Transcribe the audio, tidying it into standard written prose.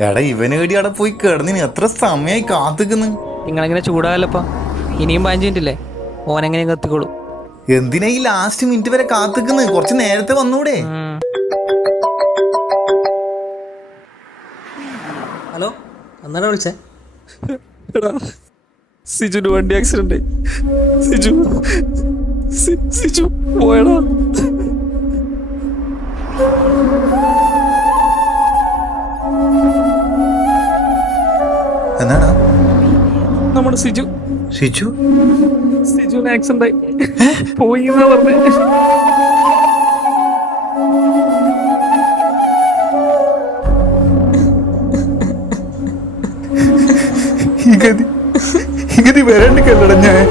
എടാ ഇവനേടി അവിടെ പോയി കിടന്നിന് എത്ര സമയമായി കാത്തിക്കുന്നു. നിങ്ങളെങ്ങനെ ചൂടാകല്ലപ്പാ, ഇനിയും 15 മിനിറ്റില്ലേ, ഓനെങ്ങനെ കത്തിക്കോളൂ. എന്തിനാ ഈ ലാസ്റ്റ് മിനിറ്റ് വരെ കാത്തിക്കുന്നു? കുറച്ച് നേരത്തെ വന്നൂടെ? ഹലോ, എന്നാണ് വിളിച്ചേ? എടാ സിജുന് വണ്ടി ആക്സിഡന്റ്. സിജു സിജു പോയടാ. എന്നാടാ നമ്മുടെ സിജു ഷിജു സിജുവിന് ആക്സിഡന്റ് ആയി പോയി എന്നാ പറഞ്ഞേ. ഈ ഗതി വരണ്ടിക്കല്ലട ഞാൻ.